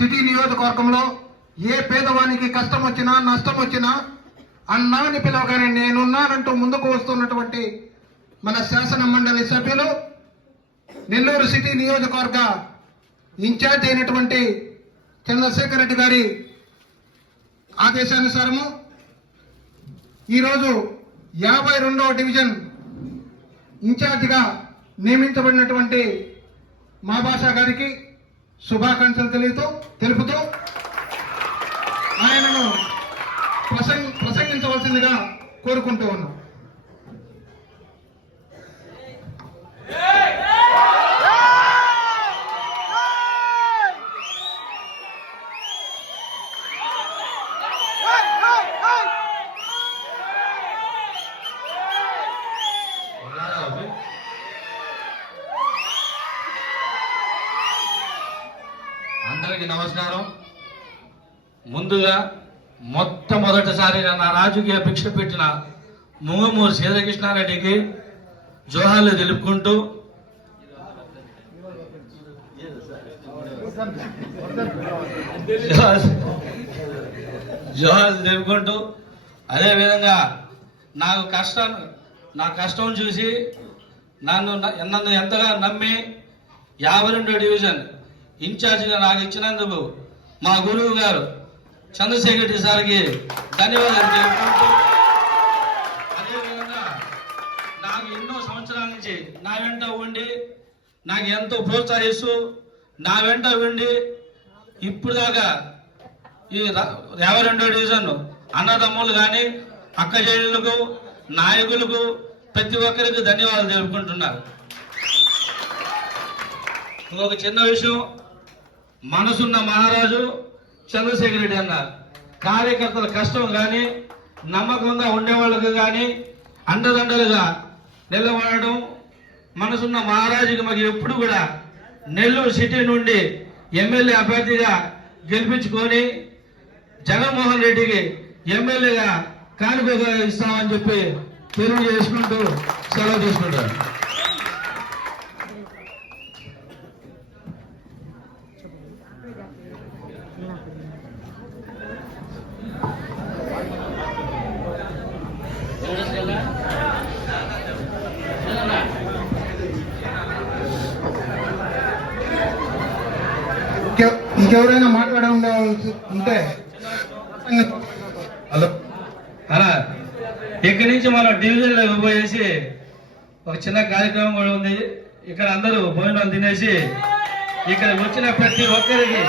City నియోజకవర్గంలో ఏ పేదవానికి కష్టం వచ్చినా నష్టం వచ్చినా అన్నా అని పిలవగానే నేనున్నానంటూ ముందుకు వస్తున్నటువంటి మన శాసన మండలి సభ్యులు నెల్లూరు సిటీ నియోజకవర్గ ఇన్ఛార్జ్ అయినటువంటి చంద్రశేఖర్ రెడ్డి గారి ఆదేశానుసారము ఈరోజు 52వ డివిజన్ ఇన్ఛార్జిగా నియమించబడినటువంటి మా భాషా గారికి శుభాకాంక్షలు తెలుపుతూ ఆయనను ప్రసంగించవలసిందిగా కోరుకుంటూ ఉన్నాం. అందరికీ నమస్కారం. ముందుగా మొట్టమొదటిసారి నా రాజకీయ భిక్ష పెట్టిన ముంగమూరు సీతాకృష్ణారెడ్డికి జోహార్లు తెలుపుకుంటూ అదేవిధంగా నా కష్టం చూసి నన్ను ఎంతగా నమ్మి 52వ డివిజన్ ఇన్ఛార్జిగా నాకు ఇచ్చినందుకు మా గురువు గారు చంద్రశేఖర్ రెడ్డి సార్కి ధన్యవాదాలు తెలుపుకుంటూ, అదేవిధంగా నాకు ఎన్నో సంవత్సరాల నుంచి నా వెంట ఉండి నాకు ఎంతో ప్రోత్సహిస్తూ నా వెంట ఉండి ఇప్పుడు దాకా ఈ 52వ డివిజన్ అన్నదమ్ములు కానీ అక్క చెల్లెలకు నాయకులకు ప్రతి ఒక్కరికి ధన్యవాదాలు తెలుపుకుంటున్నారు. ఇంకొక చిన్న విషయం, మనసున్న మహారాజు చంద్రశేఖర్ రెడ్డి అన్నారు. కార్యకర్తల కష్టం కానీ నమ్మకంగా ఉండేవాళ్ళకు కానీ అండదండలుగా నిలబడడం మనసున్న మహారాజుకి మాకు ఎప్పుడు కూడా నెల్లూరు సిటీ నుండి ఎమ్మెల్యే అభ్యర్థిగా గెలిపించుకొని జగన్మోహన్ రెడ్డికి ఎమ్మెల్యేగా కానుకగా ఇస్తామని చెప్పి తెలియజేసుకుంటూ సెలవు తీసుకుంటారు. ఇంకెవరైనా మాట్లాడాల్సి ఉంటే అలా ఇక్కడి నుంచి మనం డివిజన్లో పోయేసి ఒక చిన్న కార్యక్రమం కూడా ఉంది. ఇక్కడ అందరూ భోజనాలు తినేసి ఇక్కడ వచ్చిన ప్రతి ఒక్కరికి